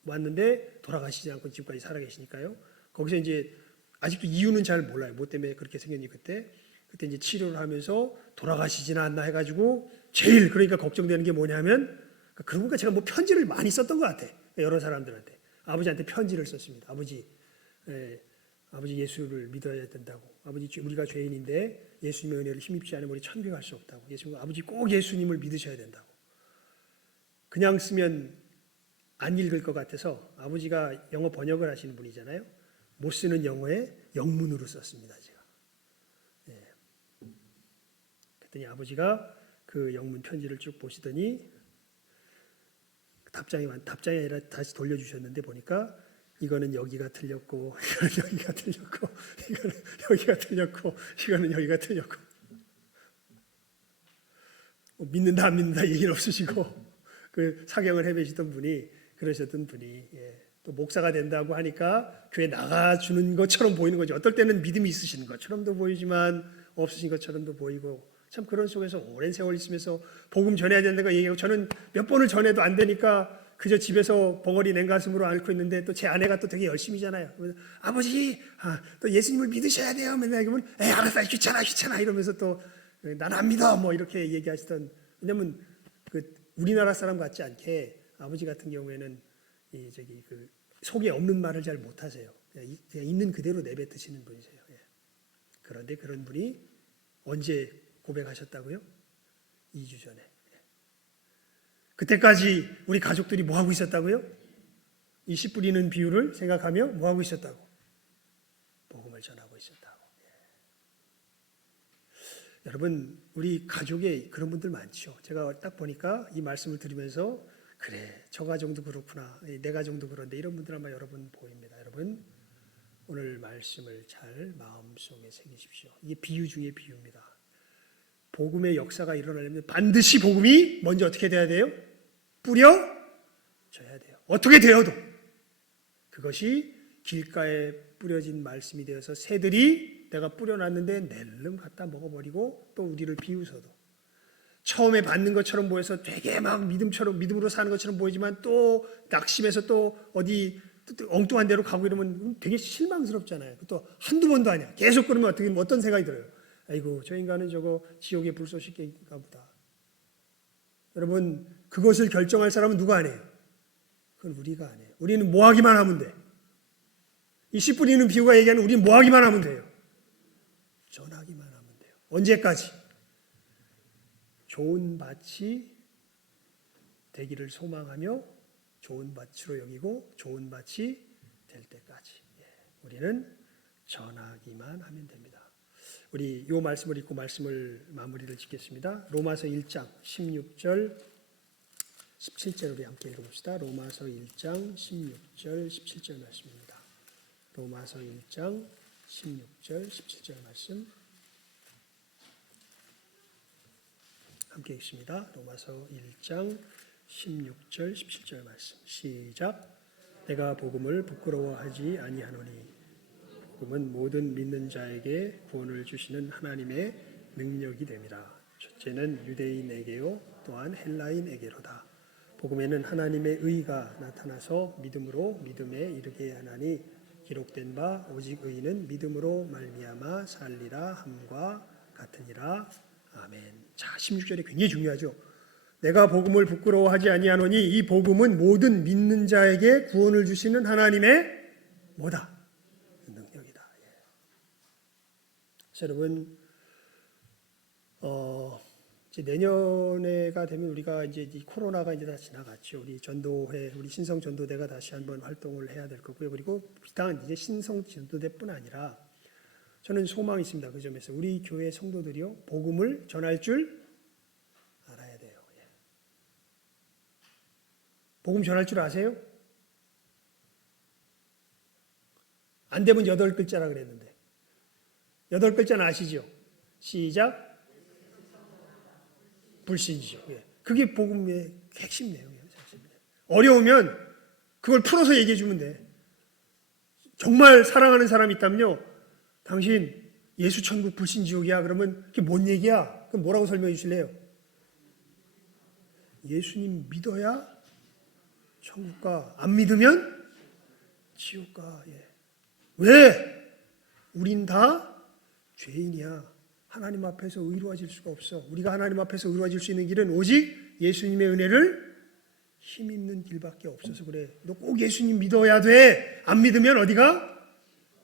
왔는데 돌아가시지 않고 지금까지 살아계시니까요. 거기서 이제 아직도 이유는 잘 몰라요. 뭐 때문에 그렇게 생겼니 그때 이제 치료를 하면서 돌아가시지는 않나 해가지고 제일 그러니까 걱정되는 게 뭐냐면 그러고 보니까 제가 뭐 편지를 많이 썼던 것 같아. 여러 사람들한테 아버지한테 편지를 썼습니다. 아버지 예수를 믿어야 된다고. 아버지 우리가 죄인인데 예수님의 은혜를 힘입지 않으면 우리 천국에 갈 수 없다고. 아버지 꼭 예수님을 믿으셔야 된다고. 그냥 쓰면 안 읽을 것 같아서 아버지가 영어 번역을 하시는 분이잖아요. 못 쓰는 영어에 영문으로 썼습니다. 제가. 그랬더니 아버지가 그 영문 편지를 쭉 보시더니 답장이 아니라 다시 돌려주셨는데 보니까 이거는 여기가 틀렸고 이거는 여기가 틀렸고 이거는 여기가 틀렸고 이거는 여기가 틀렸고 믿는다 안 믿는다 얘기는 없으시고 그 사경을 헤매시던 분이 그러셨던 분이 또 목사가 된다고 하니까 교회 나가주는 것처럼 보이는 거죠. 어떨 때는 믿음이 있으신 것처럼도 보이지만 없으신 것처럼도 보이고 참 그런 속에서 오랜 세월 있으면서 복음 전해야 된다고 얘기하고 저는 몇 번을 전해도 안 되니까 그저 집에서 벙어리 냉가슴으로 앓고 있는데 또 제 아내가 또 되게 열심히잖아요. 아버지 또 예수님을 믿으셔야 돼요. 맨날 그러면 에이 알았어 귀찮아 이러면서 또 난 안 믿어 뭐 이렇게 얘기하시던 왜냐면 그 우리나라 사람 같지 않게 아버지 같은 경우에는 그 속에 없는 말을 잘 못하세요. 그냥 있는 그대로 내뱉으시는 분이세요. 그런데 그런 분이 언제 고백하셨다고요? 2주 전에. 그때까지 우리 가족들이 뭐 하고 있었다고요? 이 씨 뿌리는 비유를 생각하며 뭐 하고 있었다고? 복음을 전하고 있었다고. 여러분 우리 가족에 그런 분들 많죠. 제가 딱 보니까 이 말씀을 들으면서 그래 저 가정도 그렇구나 내 가정도 그런데 이런 분들 아마 여러분 보입니다. 여러분 오늘 말씀을 잘 마음속에 새기십시오. 이게 비유 중에 비유입니다. 복음의 역사가 일어나려면 반드시 복음이 먼저 어떻게 돼야 돼요? 뿌려져야 돼요. 어떻게 되어도 그것이 길가에 뿌려진 말씀이 되어서 새들이 내가 뿌려놨는데 낼름 갖다 먹어버리고 또 우리를 비웃어도 처음에 받는 것처럼 보여서 되게 막 믿음으로 사는 것처럼 보이지만 또 낙심해서 또 어디 또 엉뚱한 데로 가고 이러면 되게 실망스럽잖아요. 또 한두 번도 아니야. 계속 그러면 어떤 생각이 들어요? 아이고 저 인간은 저거 지옥의 불쏘시개인가 보다. 여러분 그것을 결정할 사람은 누가 안 해요? 그건 우리가 안 해요. 우리는 뭐 하기만 하면 돼. 이 씨 뿌리는 비유가 얘기하는 우리는 뭐 하기만 하면 돼요. 전하기만 하면 돼요. 언제까지? 좋은 밭이 되기를 소망하며 좋은 밭으로 여기고 좋은 밭이 될 때까지 우리는 전하기만 하면 됩니다. 우리 이 말씀을 읽고 말씀을 마무리를 짓겠습니다. 로마서 1장 16절 17절 우리 함께 읽어봅시다. 로마서 1장 16절 17절 말씀입니다. 로마서 1장 16절 17절 말씀 함께 읽습니다. 로마서 1장 16절 17절 말씀 시작. 내가 복음을 부끄러워하지 아니하노니 복음은 모든 믿는 자에게 구원을 주시는 하나님의 능력이 됨이라. 첫째는 유대인에게요 또한 헬라인에게로다. 복음에는 하나님의 의가 나타나서 믿음으로 믿음에 이르게 하나니 기록된 바 오직 의인은 믿음으로 말미암아 살리라 함과 같으니라. 아멘. 자 16절이 굉장히 중요하죠. 내가 복음을 부끄러워하지 아니하노니 이 복음은 모든 믿는 자에게 구원을 주시는 하나님의 뭐다? 능력이다. 여러분 이제 내년에가 되면 우리가 이제 이 코로나가 이제 다 지나갔죠. 우리 전도회, 우리 신성 전도대가 다시 한번 활동을 해야 될 거고요. 그리고 비단 이제 신성 전도대뿐 아니라 저는 소망이 있습니다. 그 점에서 우리 교회 성도들이요 복음을 전할 줄 알아야 돼요. 복음 전할 줄 아세요? 안 되면 8글자라 그랬는데 8글자는 아시죠? 시작. 불신이죠. 그게 복음의 핵심 내용이에요. 어려우면 그걸 풀어서 얘기해 주면 돼. 정말 사랑하는 사람이 있다면요. 당신 예수 천국 불신 지옥이야. 그러면 그게 뭔 얘기야? 그럼 뭐라고 설명해 주실래요? 예수님 믿어야 천국 가. 안 믿으면 지옥 가. 왜? 우린 다 죄인이야. 하나님 앞에서 의로워질 수가 없어. 우리가 하나님 앞에서 의로워질 수 있는 길은 오직 예수님의 은혜를 힘입는 길밖에 없어서 그래. 너 꼭 예수님 믿어야 돼. 안 믿으면 어디가?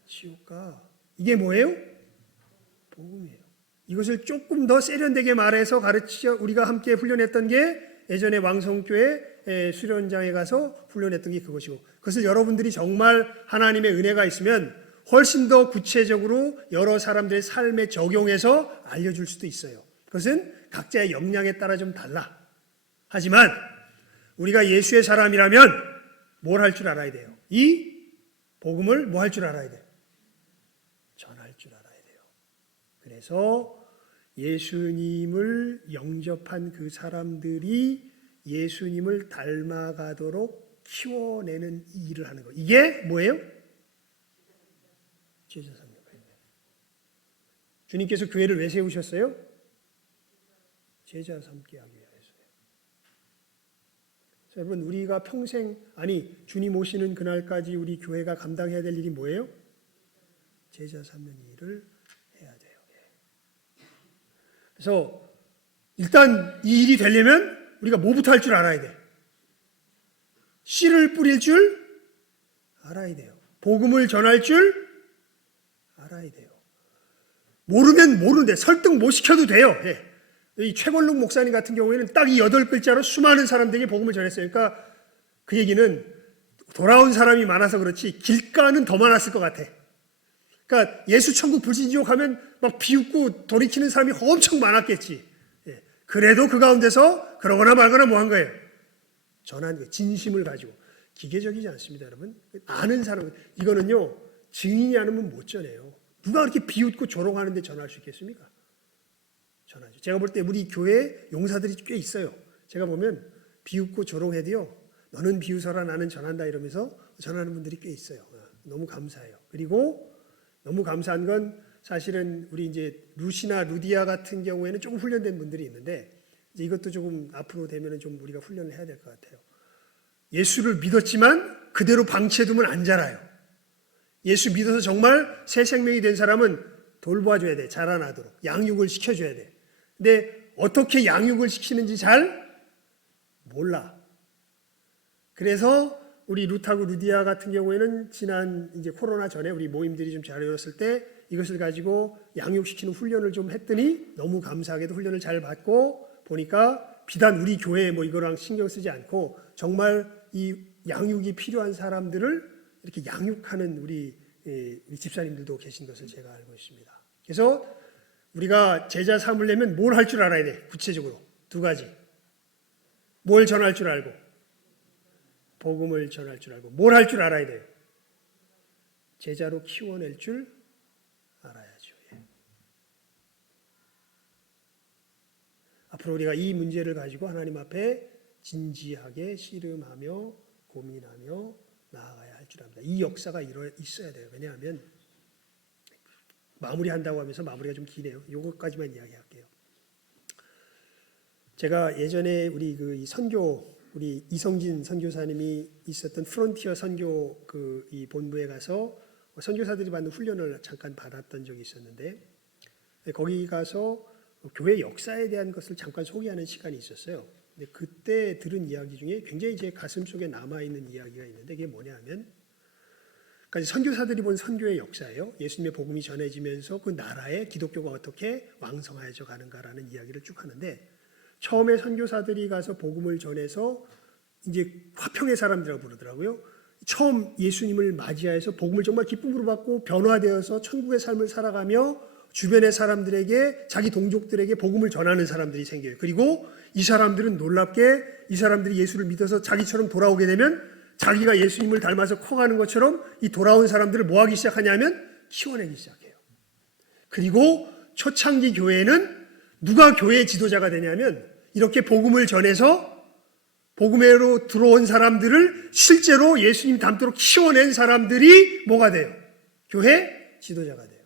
지옥 가. 이게 뭐예요? 복음이에요. 이것을 조금 더 세련되게 말해서 가르치려 우리가 함께 훈련했던 게 예전에 왕성교회 수련장에 가서 훈련했던 게 그것이고 그것을 여러분들이 정말 하나님의 은혜가 있으면 훨씬 더 구체적으로 여러 사람들의 삶에 적용해서 알려줄 수도 있어요. 그것은 각자의 역량에 따라 좀 달라. 하지만 우리가 예수의 사람이라면 뭘 할 줄 알아야 돼요? 이 복음을 뭐 할 줄 알아야 돼요? 전할 줄 알아야 돼요. 그래서 예수님을 영접한 그 사람들이 예수님을 닮아가도록 키워내는 이 일을 하는 거예요. 이게 뭐예요? 제자 삼는 거예요. 주님께서 교회를 왜 세우셨어요? 제자 삼게 하기 위해서요. 여러분, 우리가 평생, 아니 주님 오시는 그날까지 우리 교회가 감당해야 될 일이 뭐예요? 제자 삼는 일을 해야 돼요. 그래서 일단 이 일이 되려면 우리가 뭐부터 할 줄 알아야 돼? 씨를 뿌릴 줄 알아야 돼요. 복음을 전할 줄 알아야 돼요. 모르면 모르는데 설득 못 시켜도 돼요. 이 최권록 목사님 같은 경우에는 딱 이 8글자로 수많은 사람들에게 복음을 전했어요. 그러니까 그 얘기는 돌아온 사람이 많아서 그렇지 길가는 더 많았을 것 같아. 그러니까 예수 천국 불신지옥 하면 막 비웃고 돌이키는 사람이 엄청 많았겠지. 그래도 그 가운데서 그러거나 말거나 뭐 한 거예요? 전한 게 진심을 가지고. 기계적이지 않습니다, 여러분. 아는 사람, 이거는요 증인이 않으면 못 전해요. 누가 그렇게 비웃고 조롱하는데 전할 수 있겠습니까? 전하죠. 제가 볼 때 우리 교회에 용사들이 꽤 있어요. 제가 보면 비웃고 조롱해도요, 너는 비웃어라 나는 전한다 이러면서 전하는 분들이 꽤 있어요. 너무 감사해요. 그리고 너무 감사한 건 사실은 우리 이제 루시나 루디아 같은 경우에는 조금 훈련된 분들이 있는데 이제 이것도 조금 앞으로 되면은 좀 우리가 훈련을 해야 될 것 같아요. 예수를 믿었지만 그대로 방치해두면 안 자라요. 예수 믿어서 정말 새 생명이 된 사람은 돌봐줘야 돼. 자라나도록 양육을 시켜줘야 돼. 근데 어떻게 양육을 시키는지 잘 몰라. 그래서 우리 루타고 루디아 같은 경우에는 지난 이제 코로나 전에 우리 모임들이 좀 잘 이뤘을 때 이것을 가지고 양육시키는 훈련을 좀 했더니 너무 감사하게도 훈련을 잘 받고 보니까 비단 우리 교회에 뭐 이거랑 신경 쓰지 않고 정말 이 양육이 필요한 사람들을 이렇게 양육하는 우리 집사님들도 계신 것을 제가 알고 있습니다. 그래서 우리가 제자 삼으려면 뭘 할 줄 알아야 돼? 구체적으로 두 가지. 뭘 전할 줄 알고, 복음을 전할 줄 알고, 뭘 할 줄 알아야 돼요? 제자로 키워낼 줄 알아야죠. 앞으로 우리가 이 문제를 가지고 하나님 앞에 진지하게 씨름하며 고민하며 나아가야 할 줄 압니다. 이 역사가 있어야 돼요. 왜냐하면 마무리한다고 하면서 마무리가 좀 기네요. 이것까지만 이야기할게요. 제가 예전에 우리 그 선교 우리 이성진 선교사님이 있었던 프론티어 선교 이 본부에 가서 선교사들이 받는 훈련을 잠깐 받았던 적이 있었는데 거기 가서 교회 역사에 대한 것을 잠깐 소개하는 시간이 있었어요. 근데 그때 들은 이야기 중에 굉장히 제 가슴 속에 남아 있는 이야기가 있는데 그게 뭐냐면, 그러니까 선교사들이 본 선교의 역사예요. 예수님의 복음이 전해지면서 그 나라에 기독교가 어떻게 왕성해져 가는가라는 이야기를 쭉 하는데, 처음에 선교사들이 가서 복음을 전해서 이제 화평의 사람들이라고 부르더라고요. 처음 예수님을 맞이해서 복음을 정말 기쁨으로 받고 변화되어서 천국의 삶을 살아가며 주변의 사람들에게, 자기 동족들에게 복음을 전하는 사람들이 생겨요. 그리고 이 사람들은 놀랍게 이 사람들이 예수를 믿어서 자기처럼 돌아오게 되면 자기가 예수님을 닮아서 커가는 것처럼 이 돌아온 사람들을 뭐 하기 시작하냐면 키워내기 시작해요. 그리고 초창기 교회는 누가 교회의 지도자가 되냐면 이렇게 복음을 전해서 복음으로 들어온 사람들을 실제로 예수님 닮도록 키워낸 사람들이 뭐가 돼요? 교회 지도자가 돼요.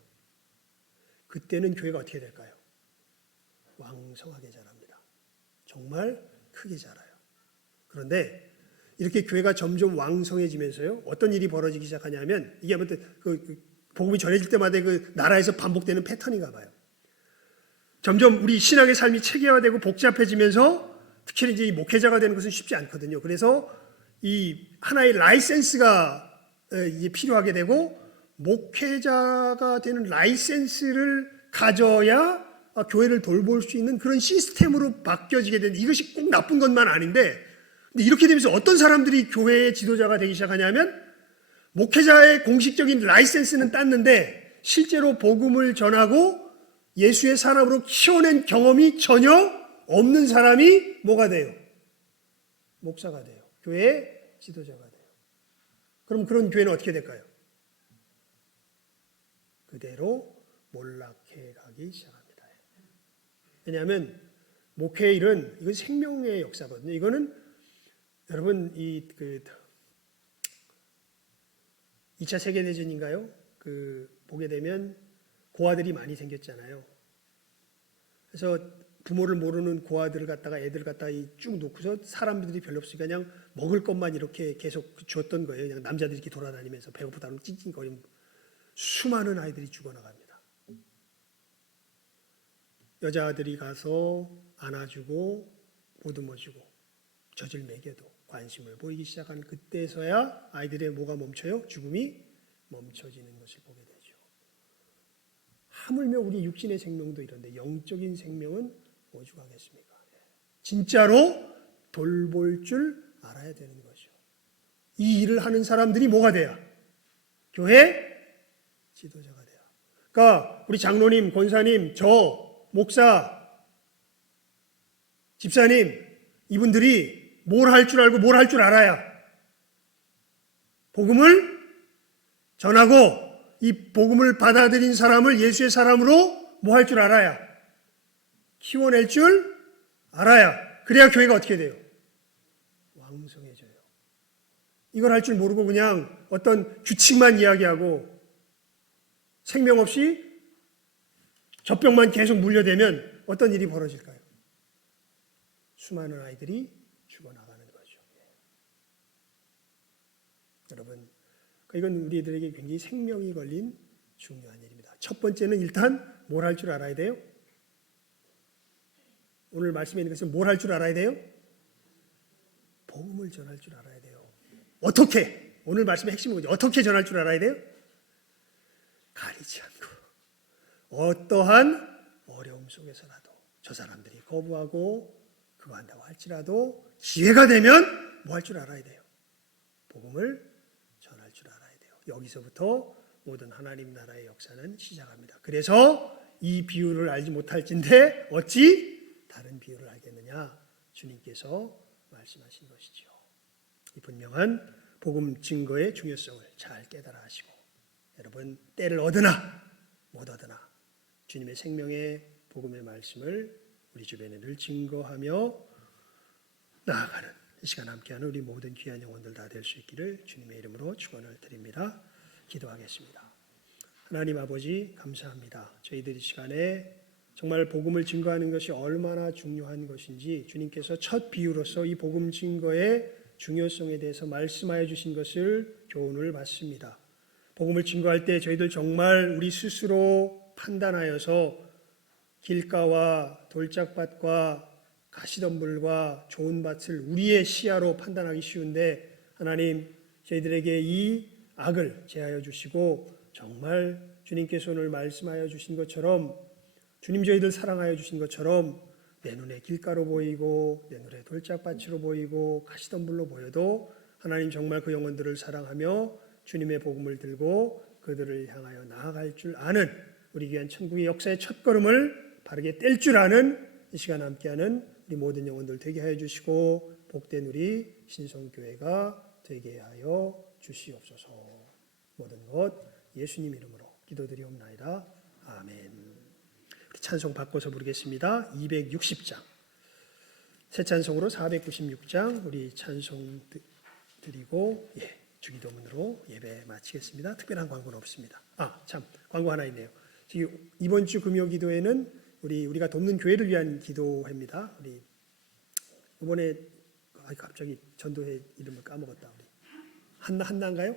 그때는 교회가 어떻게 될까요? 왕성하게 자랍니다. 정말 크게 자라요. 그런데 이렇게 교회가 점점 왕성해지면서요, 어떤 일이 벌어지기 시작하냐면, 이게 아무튼 복음이 전해질 때마다 그 나라에서 반복되는 패턴인가 봐요. 점점 우리 신앙의 삶이 체계화되고 복잡해지면서 특히 이제 이 목회자가 되는 것은 쉽지 않거든요. 그래서 이 하나의 라이센스가 이제 필요하게 되고, 목회자가 되는 라이센스를 가져야 교회를 돌볼 수 있는 그런 시스템으로 바뀌어지게 되는데, 이것이 꼭 나쁜 것만 아닌데, 근데 이렇게 되면서 어떤 사람들이 교회의 지도자가 되기 시작하냐면, 목회자의 공식적인 라이센스는 땄는데 실제로 복음을 전하고 예수의 사람으로 키워낸 경험이 전혀 없는 사람이 뭐가 돼요? 목사가 돼요. 교회의 지도자가 돼요. 그럼 그런 교회는 어떻게 될까요? 그대로 몰락해 가기 시작합니다. 왜냐하면 목회의 일은 이건 생명의 역사거든요. 이거는 여러분 2차 세계대전인가요? 보게 되면 고아들이 많이 생겼잖아요. 그래서 부모를 모르는 고아들을 갖다가 애들 갖다가 쭉 놓고서 사람들이 별로 없으니까 그냥 먹을 것만 이렇게 계속 줬던 거예요. 그냥 남자들이 이렇게 돌아다니면서 배고프다면 찡찡거리면 수많은 아이들이 죽어나갑니다. 여자아들이 가서 안아주고 보듬어주고 젖을 먹여도 관심을 보이기 시작한 그때서야 아이들의 뭐가 멈춰요? 죽음이 멈춰지는 것을 보게 되죠. 하물며 우리 육신의 생명도 이런데 영적인 생명은 오죽하겠습니까? 진짜로 돌볼 줄 알아야 되는 거죠. 이 일을 하는 사람들이 뭐가 돼야? 교회 지도자가 돼요. 그러니까 우리 장로님, 권사님, 저 목사, 집사님 이분들이 뭘 할 줄 알고 뭘 할 줄 알아야 복음을 전하고 이 복음을 받아들인 사람을 예수의 사람으로 뭐 할 줄 알아야 키워낼 줄 알아야 그래야 교회가 어떻게 돼요? 왕성해져요. 이걸 할 줄 모르고 그냥 어떤 규칙만 이야기하고 생명 없이 젖병만 계속 물려대면 어떤 일이 벌어질까요? 수많은 아이들이 죽어나가는 거죠. 여러분, 이건 우리들에게 굉장히 생명이 걸린 중요한 일입니다. 첫 번째는 일단 뭘 할 줄 알아야 돼요? 오늘 말씀에 있는 것은 뭘 할 줄 알아야 돼요? 복음을 전할 줄 알아야 돼요. 어떻게? 오늘 말씀의 핵심은 뭐죠? 어떻게 전할 줄 알아야 돼요? 가리지 않고 어떠한 어려움 속에서라도 저 사람들이 거부하고 그거 한다고 할지라도 기회가 되면 뭐 할 줄 알아야 돼요? 복음을 전할 줄 알아야 돼요. 여기서부터 모든 하나님 나라의 역사는 시작합니다. 그래서 이 비유를 알지 못할진데 어찌 다른 비유를 알겠느냐? 주님께서 말씀하신 것이죠. 이 분명한 복음 증거의 중요성을 잘 깨달아 하시고 여러분 때를 얻으나 못 얻으나 주님의 생명의 복음의 말씀을 우리 주변에 늘 증거하며 나아가는 이 시간 함께하는 우리 모든 귀한 영혼들 다 될 수 있기를 주님의 이름으로 축원을 드립니다. 기도하겠습니다. 하나님 아버지 감사합니다. 저희들이 시간에 정말 복음을 증거하는 것이 얼마나 중요한 것인지 주님께서 첫 비유로서 이 복음 증거의 중요성에 대해서 말씀하여 주신 것을 교훈을 받습니다. 복음을 증거할 때 저희들 정말 우리 스스로 판단하여서 길가와 돌짝밭과 가시덤불과 좋은 밭을 우리의 시야로 판단하기 쉬운데 하나님 저희들에게 이 악을 제하여 주시고 정말 주님께서 오늘 말씀하여 주신 것처럼 주님 저희들 사랑하여 주신 것처럼 내 눈에 길가로 보이고 내 눈에 돌짝밭으로 보이고 가시덤불로 보여도 하나님 정말 그 영혼들을 사랑하며 주님의 복음을 들고 그들을 향하여 나아갈 줄 아는 우리 귀한 천국의 역사의 첫걸음을 바르게 뗄 줄 아는 이 시간 함께하는 우리 모든 영혼들 되게 하여 주시고 복된 우리 신성교회가 되게 하여 주시옵소서. 모든 것 예수님 이름으로 기도드리옵나이다. 아멘. 우리 찬송 바꿔서 부르겠습니다. 260장 새 찬송으로 496장 우리 찬송 드리고 주기도문으로 예배 마치겠습니다. 특별한 광고는 없습니다. 참 광고 하나 있네요. 이번 주 금요 기도회는 우리가 돕는 교회를 위한 기도회입니다. 우리 이번에 갑자기 전도회 이름을 까먹었다. 우리 한나인가요?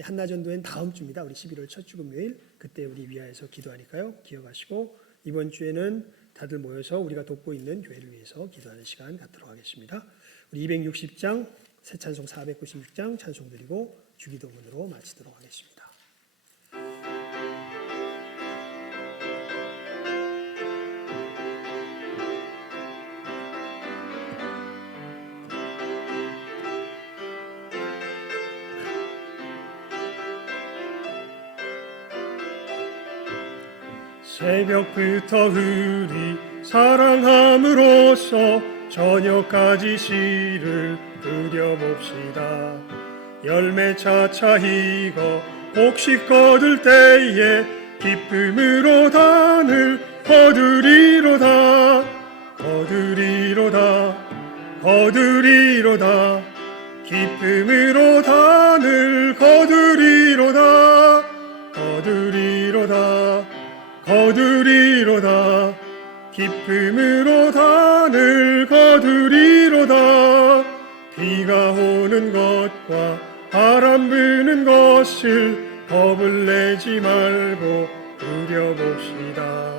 한나 전도회는 다음 주입니다. 우리 11월 첫 주 금요일 그때 우리 위하여서 기도하니까요. 기억하시고 이번 주에는 다들 모여서 우리가 돕고 있는 교회를 위해서 기도하는 시간 갖도록 하겠습니다. 우리 260장 새 찬송 496장 찬송 드리고 주기도문으로 마치도록 하겠습니다. 새벽부터 우리 사랑함으로써 저녁까지 시를 그려봅시다. 열매 차차 익어 곡식 거둘 때에 기쁨으로 단을 거두리로다. 거두리로다. 거두리로다. 기쁨으로 단을 거두리로다. 거두리로다. 거두리로다. 기쁨으로 단을 거두리로다. 비가 오는 것과 바람 부는 것을 겁을 내지 말고 그려봅시다.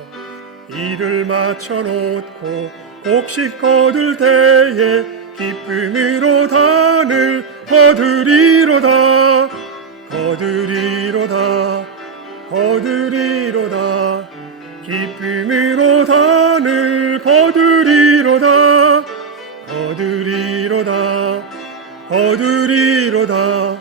일을 마쳐놓고 곡식 거둘 때에 기쁨으로 단을 거두리로다. 거두리로다. 거두리로다. 기쁨으로 단을 거두리로다. 거두리로다. 거두리로다.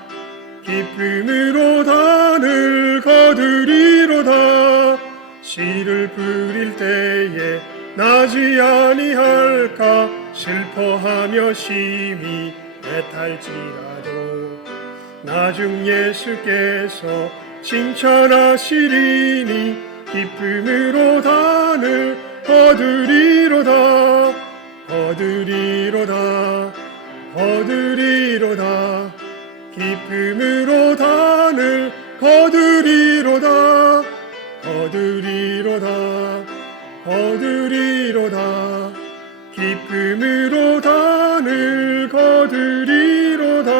기쁨으로 단을 거두리로다. 씨를 뿌릴 때에 나지 아니할까 슬퍼하며 심히 애탈지라도 나중 예수께서 칭찬하시리니 기쁨으로 단을 거두리로다. 거두리로다. 거두리로다. 기쁨으로 단을 거두리로다. 거두리로다. 거두리로다. 기쁨으로 단을 거두리로다.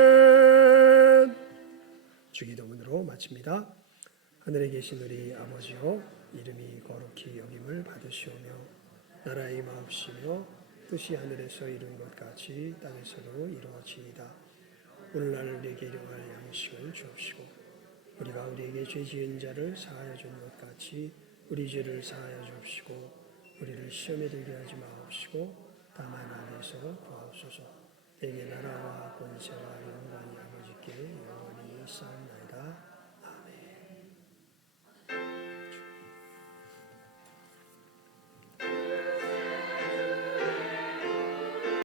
아멘. 주기도문으로 마칩니다. 하늘에 계신 우리 아버지여, 이름이 거룩히 여김을 받으시오며 나라의 임하옵시며 뜻이 하늘에서 이룬 것 같이 땅에서도 이루어지이다. 오늘날 우리에게 일용할 양식을 주옵시고 우리가 우리에게 죄 지은 자를 사하여 준 것 같이 우리 죄를 사하여 주옵시고 우리를 시험에 들게 하지 마옵시고 다만 악에서 구하옵소서. 내게 나라와 권세와 영광이 아버지께 영원히 쌓옵나이다.